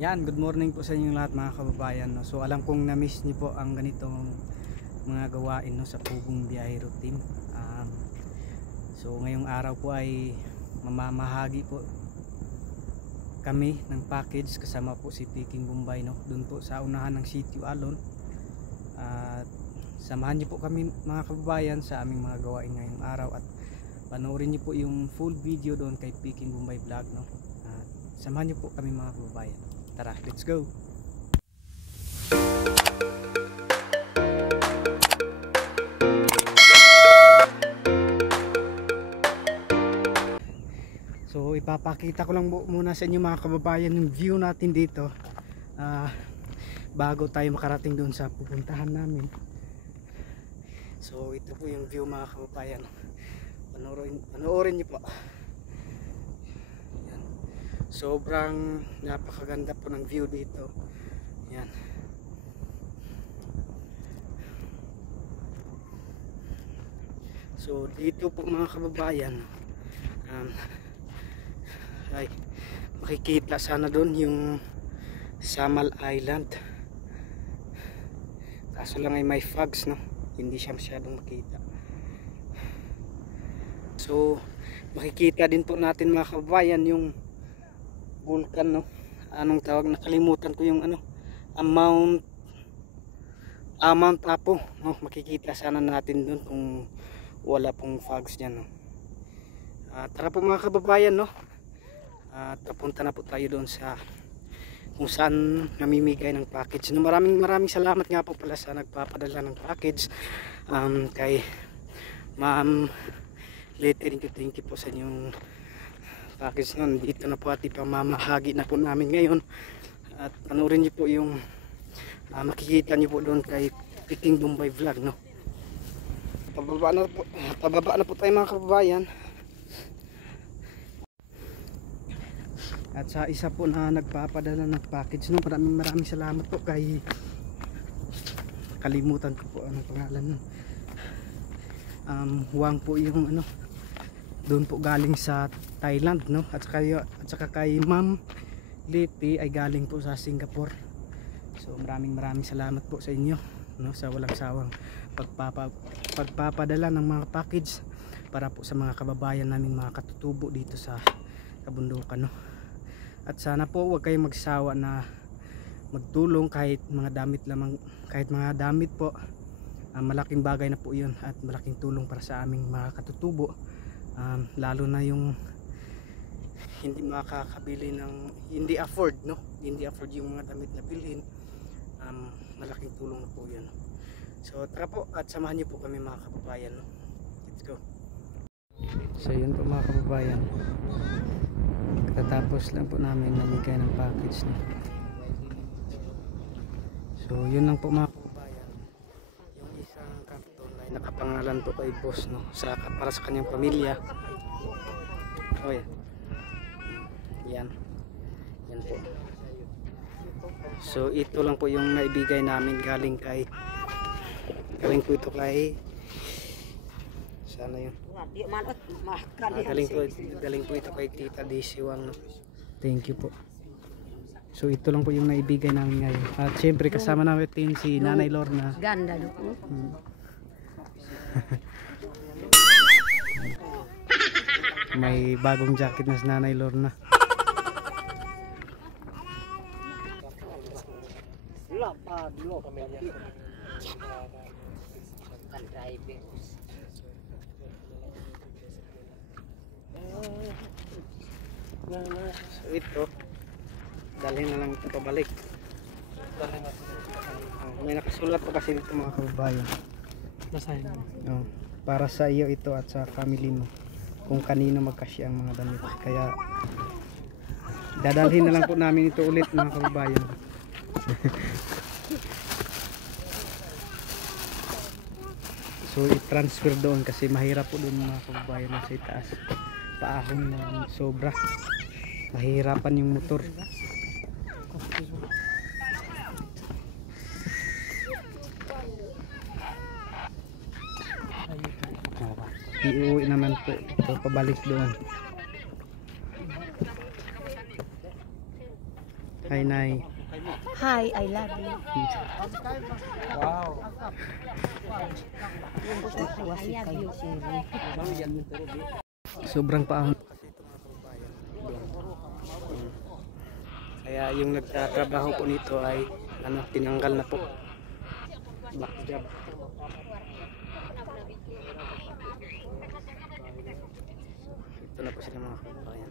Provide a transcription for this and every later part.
Yan, good morning po sa inyong lahat mga kababayan, no? So alam kong na-miss niyo po ang ganitong mga gawain, no, sa Pugong Biyahero Team. So ngayong araw po ay mamamahagi po kami ng package kasama po si Peking Bombay, no, dun po sa unahan ng Sitio Alon. At samahan niyo po kami mga kababayan sa aming mga gawain ngayong araw at panoorin niyo po yung full video doon kay Peking Bombay Vlog, no. Samahan niyo po kami mga kababayan. Tara, let's go! So ipapakita ko lang muna sa inyo mga kababayan yung view natin dito bago tayo makarating doon sa pupuntahan namin. So ito po yung view mga kababayan, panoorin niyo po. Sobrang napakaganda po ng view dito. Yan. So dito po mga kababayan, ay makikita sana doon yung Samal Island. Kaso lang ay may fogs, no, hindi siya masyadong makita. So makikita din po natin mga kababayan yung vulkan, no, anong tawag, nakalimutan ko yung ano, Mount Apo, no, makikita sana natin dun kung wala pong fogs dyan, no. Tara po mga kababayan, no, at papunta na po tayo doon sa kung saan namimigay ng package, no. Maraming salamat nga po pala sa nagpapadala ng package kay Ma'am Letty. Thank you po sa inyong package nun. Dito na po at ipamamahagi na po namin ngayon at panoorin niyo po yung makikita niyo po doon kay Peking Bombay Vlog, no. Pababa na po tayo mga kababayan. At sa isa po na nagpapadala ng package, no, maraming salamat po kay, kalimutan ko po anong pangalan, no. Huwang po yung ano, doon po galing sa Thailand, no, at saka kay Ma'am Letty ay galing po sa Singapore. So maraming salamat po sa inyo, no, sa walang sawang pagpapadala ng mga package para po sa mga kababayan namin, mga katutubo dito sa kabundukan, no. At sana po huwag kayong magsawa na magtulong kahit mga damit lamang, kahit mga damit po. Malaking bagay na po yun at malaking tulong para sa aming mga katutubo, lalo na yung hindi makakabili ng, hindi afford yung mga damit na bilhin. Malaking tulong na po yun. So tara po at samahan niyo po kami mga kababayan, no? Let's go. So yun po mga kababayan, katapos lang po namin namigay ng package, no? So yun lang po mga kababayan, yung isang karton ay nakapangalan po kay boss, no, para sa kanyang pamilya. Oh yeah. Yan po. So ito lang po yung naibigay namin galing po ito kay sana yun, galing po ito kay Tita Daisy Wang, no? Thank you po. So ito lang po yung naibigay namin ngayon at syempre kasama natin si Nanay Lorna. Ganda do. May bagong jacket na si Nanay Lorna. So ito, dalhin na lang ito pabalik. May nakasulat po kasi dito mga kababayan. Para sa iyo ito at sa family mo, kung kanino magkasya ang mga damit. Kaya dadalhin na lang po namin ito ulit mga kababayan. So i-transfer doon kasi mahirap po doon mga kababayan, nasa itaas, paahon na sobra, mahirapan yung motor. Iuwi naman po ito pabalik doon. Hi, Nay. Hi, I love you. Wow. I love you, Siri. Sobrang paahon kasi ito mga kababayan. Kaya yung nagtatrabaho po nito ay tinanggal na po. Back job. Ito na po sila mga kababayan.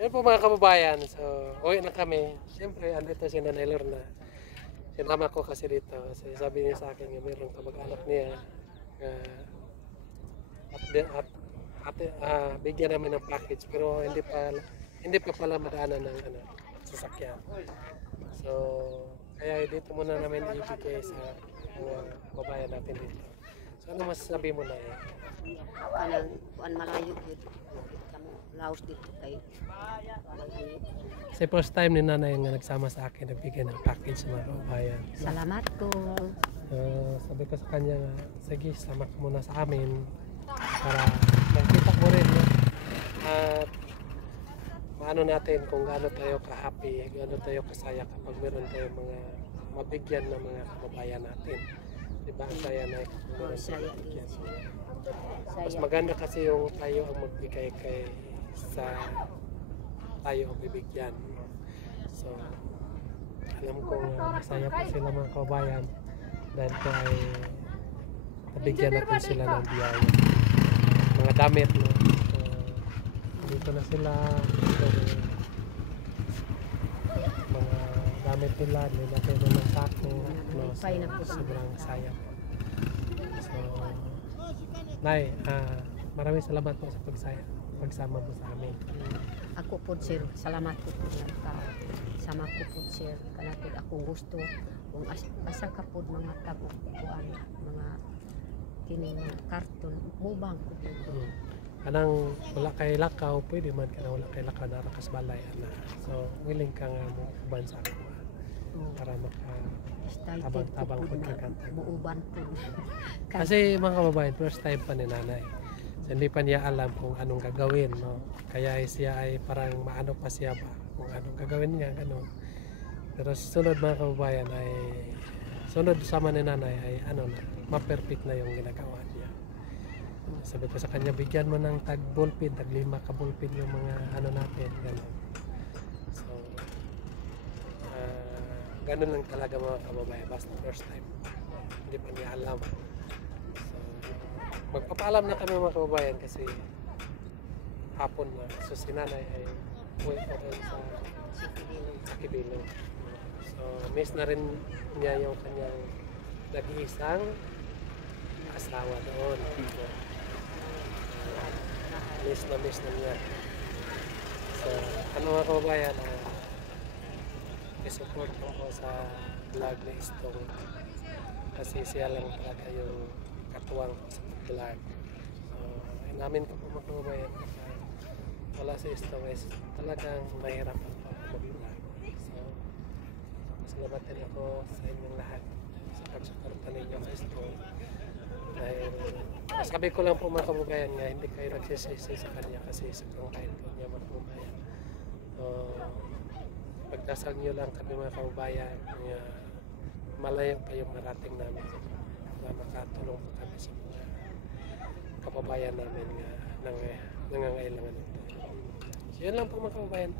Yan po mga kababayan, so uwi na kami. Siyempre, andito si Nanay Lorna. Sinama ko kasi dito. Kasi sabi niya sa akin, mayroong kamag-anak niya. Bigyan namin ng package, pero hindi pa pala madaanan ng sasakyan. So, kaya dito muna namin ibigay sa mga kababayan natin dito. So, ano masasabi mo na eh? Kuan malayo dito. Laos dito kay. Kasi first time ni Nanay nga nagsama sa akin, nagbigay ng package sa mga kababayan. Salamat ko. Sabi ko sa kanya nga, sige, sama ka muna sa amin para makita mo rin. No? At maano natin kung gaano tayo ka-happy, gaano tayo kasaya kapag meron tayong mga mabigyan ng mga kababayan natin. Diba ang saya na kapag meron tayo mabigyan. Mas maganda kasi yung tayo ang magbigay kay sa tayo ang bibigyan. So, alam ko masaya po sila mga kababayan dahil ko ay nabigyan natin sila ng biyaya. Mga damit, no? Dito na sila. Mga damit nila, nilagay na ng sako. No? So, sobrang saya po. So, Nay, maraming salamat po sa pagsama mo sa amin. Ako po sir, salamat po ka. Sama ko po sir, kanatod akong gusto kung asa ka po mga taguan, mga kining karton, mubang ko dito. Kanang wala kay lakaw, pwede man ka na wala kay lakaw na rakas balay. So, willing ka nga mo uban sa ako para makatabang-tabang po kagantay. Muuban po. Kasi mga kababayan, first time pa ni Nanay. So, hindi pa niya alam kung anong gagawin. No? Kaya siya ay parang maano pa siya ba kung anong gagawin niya. Ano. Pero sunod mga kababayan ay sunod sama ni Nanay ay ma-perfect na yung ginagawa niya. Sabi ko sa kanya, bigyan mo ng tag-ballpen, tag-5 ka ballpen yung mga natin. Gano'n. So, ganun lang talaga mga kababayan. Basta first time. Hindi pa niya alam. Magpapaalam na kami mga kababayan kasi hapon na. So si Nanay ay uwi pa rin sa Kibilo. So miss na rin niya yung kanyang nag-iisang asawa doon. Miss na niya. So ano mga kababayan, i-support po ako sa vlog ni Istong kasi siya lang talaga yung katuwang sa vlog. So, namin ko po mga kababayan wala si Istong is talagang mahirapan po mag-vlog. So, salamat din ako sa inyong lahat sa pagsuporta ninyo kay Istong. Dahil sabi ko lang po mga kababayan nga hindi kayo nagsisisi sa kanya kasi sobrang kahit po niya mga kababayan. So, pagdasal nyo lang kami mga kababayan nga malayo pa yung marating namin na makatulong po kami sa mga kababayan namin nga nangangailangan nito. So yun lang po mga kababayan.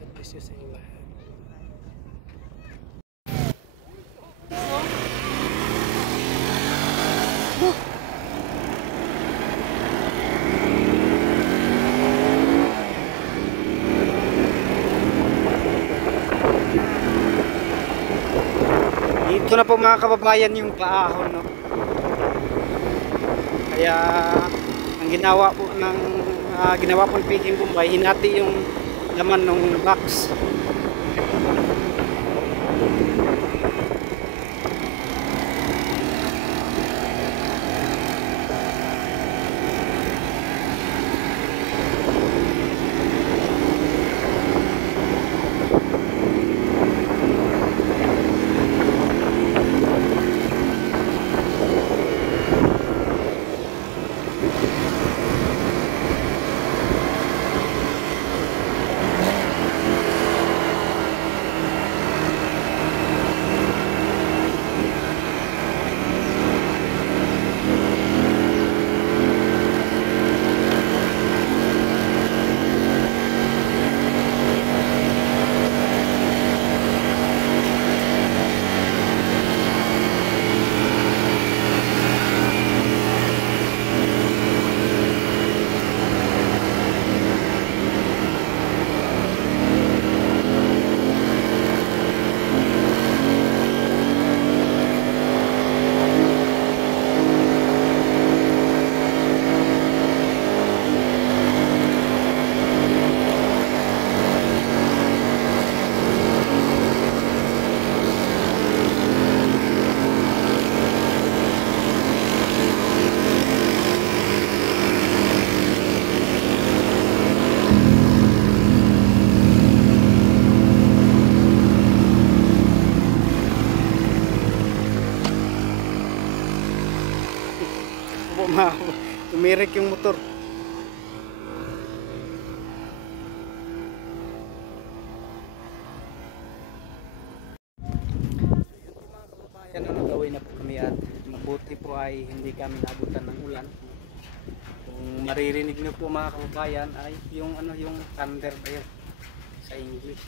God bless you sa inyong lahat. Ito na po mga kababayan yung paahon, no? Kaya ang ginawa po ng ginawa po ng Peking Bombay, hinati yung laman ng box. po tumirik yung motor. Yan ang nagawin na po kami at mabuti po ay hindi kami naabutan ng ulan. Kung maririnig niyo po mga kababayan ay yung yung thunder ba yun sa English.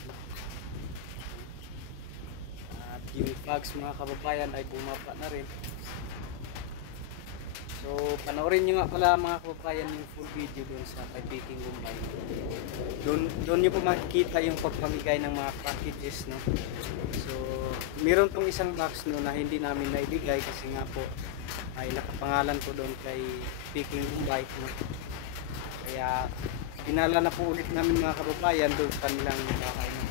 At yung fogs mga kababayan ay bumaba na rin. So panoorin nyo nga pala mga kababayan yung full video dun sa Peking Bombay. Doon nyo po makikita yung pagpamigay ng mga packages, no. So meron tong isang box no na hindi namin naibigay kasi nga po ay nakapangalan po doon kay Peking Bombay, no. Kaya dinala na po ulit namin mga kababayan doon sa kanilang bahay, no.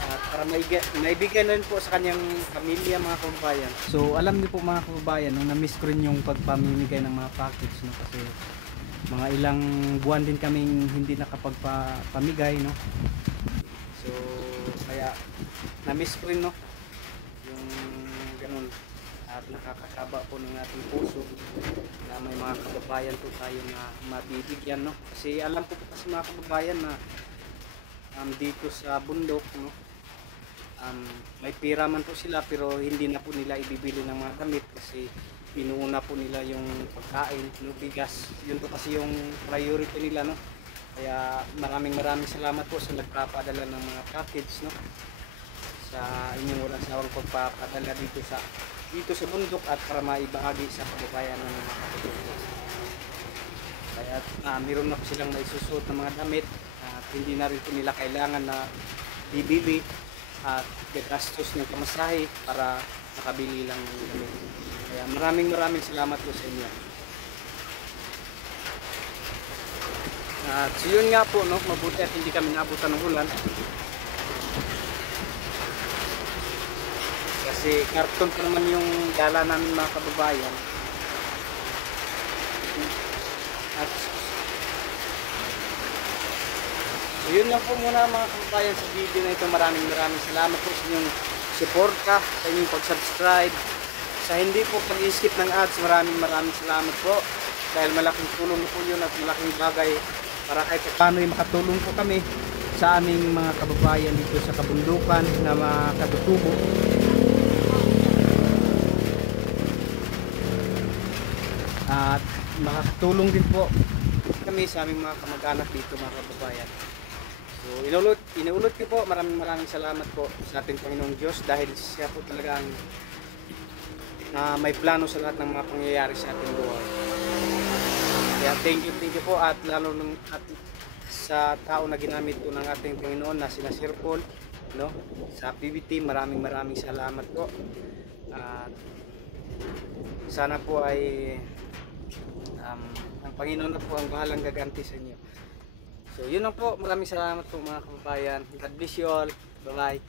At para maibigay na rin po sa kanyang pamilya mga kababayan. So alam niyo po mga kababayan, no, na-miss ko rin yung pagpamimigay ng mga package, no, kasi mga ilang buwan din kaming hindi nakapagpamigay, no. So kaya na-miss ko rin, no, yung ganun. At nakakakaba po ng ating puso na may mga kababayan po tayo na mabibigyan, no. Kasi alam ko po kasi mga kababayan na dito sa bundok, no, may pira man po sila pero hindi na po nila ibibili ng mga damit kasi pinuuna po nila yung pagkain, no, bigas. Yun po kasi yung priority nila, no. Kaya maraming salamat po sa nagpapadala ng mga package, no, sa inyong walang sawang pagpapadala dito sa bundok at para maibahagi sa kababayan ng mga kapatid. Kaya meron na po silang naisusot ng mga damit at hindi na rin po nila kailangan na bibili at gastos ng pamasahe para makabili lang ng damit. Kaya maraming salamat po sa inyo. At so yun nga po, no, mabuti at hindi kami naabutan ng ulan. Kasi karton pa naman yung dala namin mga kababayan. At so yun lang po muna mga kababayan sa video na ito. Maraming salamat po sa inyong suporta, sa inyong pag-subscribe, sa hindi po pag-skip ng ads. Maraming salamat po dahil malaking tulong po yun at malaking bagay para kahit paano ay makatulong po kami sa aming mga kababayan dito sa kabundukan na mga katutubo. At makakatulong din po kami sa aming mga kamag-anak dito mga kababayan. So inuulit ko po, maraming salamat po sa ating Panginoong Diyos dahil siya po talaga ang may plano sa lahat ng mga pangyayari sa ating buhay. Kaya thank you po at lalo at sa tao na ginamit po ng ating Panginoon na sina Sir Paul, no, sa PBT, maraming salamat po. At sana po ay ang Panginoon na po ang bahalang gaganti sa inyo. So yun lang po, maraming salamat po mga kababayan. God bless you all. Bye bye.